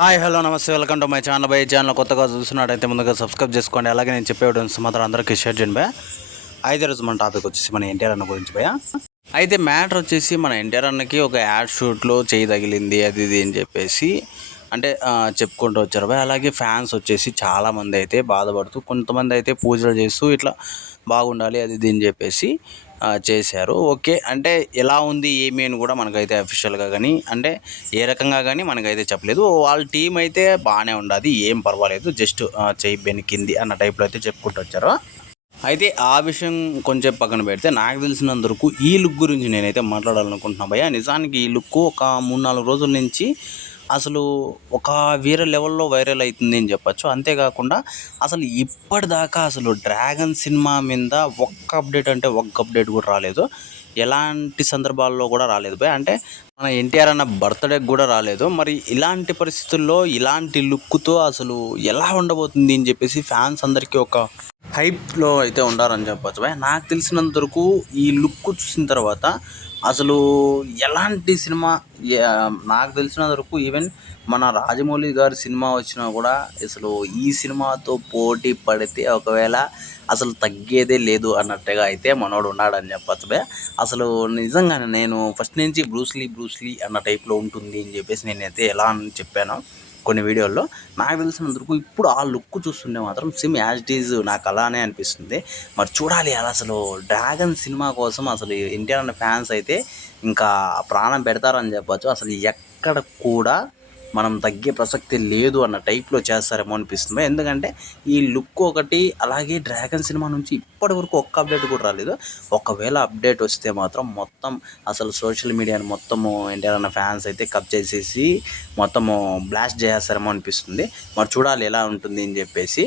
Hi hello నమస్తే welcome to my channel by channel కొత్తగా చూస్తున్నట్టయితే ముందుగా సబ్స్క్రైబ్ చేసుకోండి. అలాగే నేను చెప్పే మాత్రం అందరికీ షేర్ చేయండి భయ. అయితే రోజు మన టాపిక్ వచ్చేసి మన ఎన్టీఆర్ అన్న గురించి భయ. అయితే మ్యాటర్ వచ్చేసి మన ఎన్టీఆర్ అన్నకి ఒక యాడ్ షూట్లో చేయి తగిలింది అది ఇది అని చెప్పేసి అంటే చెప్పుకుంటూ వచ్చారు భయ. అలాగే ఫ్యాన్స్ వచ్చేసి చాలామంది అయితే బాధపడుతూ కొంతమంది అయితే పూజలు చేస్తూ ఇట్లా బాగుండాలి అది ఇది అని చెప్పేసి చేశారు. ఓకే, అంటే ఎలా ఉంది ఏమి అని కూడా మనకైతే అఫీషియల్గా కానీ అంటే ఏ రకంగా కానీ మనకైతే చెప్పలేదు. వాళ్ళ టీం అయితే బాగానే ఉండదు, ఏం పర్వాలేదు, జస్ట్ చెయ్యి బెనికింది అన్న టైప్లో అయితే చెప్పుకుంటూ వచ్చారు. అయితే ఆ విషయం కొంచెం పక్కన పెడితే నాకు తెలిసినందుకు ఈ లుక్ గురించి నేనైతే మాట్లాడాలనుకుంటున్నా భయ్య. నిజానికి ఈ లుక్ ఒక 3-4 రోజుల నుంచి అసలు ఒక వేరే లెవెల్లో వైరల్ అవుతుంది అని చెప్పచ్చు. అంతేకాకుండా అసలు ఇప్పటిదాకా అసలు డ్రాగన్ సినిమా మీద ఒక్క అప్డేట్ అంటే ఒక్క అప్డేట్ కూడా రాలేదు. ఎలాంటి సందర్భాల్లో కూడా రాలేదు భయ్. అంటే మన ఎన్టీఆర్ అన్న బర్త్డేకి కూడా రాలేదు. మరి ఇలాంటి పరిస్థితుల్లో ఇలాంటి లుక్తో అసలు ఎలా ఉండబోతుంది అని చెప్పేసి ఫ్యాన్స్ అందరికీ ఒక హైప్లో అయితే ఉండారని చెప్పచ్చు భయ్. నాకు తెలిసినంత వరకు ఈ లుక్ చూసిన తర్వాత అసలు ఎలాంటి సినిమా నాకు తెలిసినంత వరకు ఈవెన్ మన రాజమౌళి గారి సినిమా వచ్చినా కూడా అసలు ఈ సినిమాతో పోటీ పడితే ఒకవేళ అసలు తగ్గేదే లేదు అన్నట్టుగా అయితే మనోడు ఉన్నాడని చెప్పచ్చు బే. అసలు నిజంగానే నేను ఫస్ట్ నుంచి బ్రూస్లీ అన్న టైప్లో ఉంటుంది అని చెప్పేసి నేనైతే ఎలా అని చెప్పాను కొన్ని వీడియోల్లో. నాకు తెలిసినందుకు ఇప్పుడు ఆ లుక్ చూస్తుంటే మాత్రం సేమ్ యాజ్ ఇట్ ఈజ్ నాకు అలానే అనిపిస్తుంది. మరి చూడాలి అలా అసలు డ్రాగన్ సినిమా కోసం అసలు ఎన్టీఆర్ అన్న ఫ్యాన్స్ అయితే ఇంకా ప్రాణం పెడతారని చెప్పచ్చు. అసలు ఎక్కడ కూడా మనం తగ్గే ప్రసక్తి లేదు అన్న టైప్లో చేస్తారేమో అనిపిస్తుంది. ఎందుకంటే ఈ లుక్ ఒకటి, అలాగే డ్రాగన్ సినిమా నుంచి ఇప్పటి వరకు ఒక్క అప్డేట్ కూడా రాలేదు. ఒకవేళ అప్డేట్ వస్తే మాత్రం మొత్తం అసలు సోషల్ మీడియాని మొత్తము ఎన్టీఆర్ అన్న ఫ్యాన్స్ అయితే కప్ చేసేసి మొత్తము బ్లాస్ట్ చేసేస్తారేమో అనిపిస్తుంది. మరి చూడాలి ఎలా ఉంటుంది అని చెప్పేసి.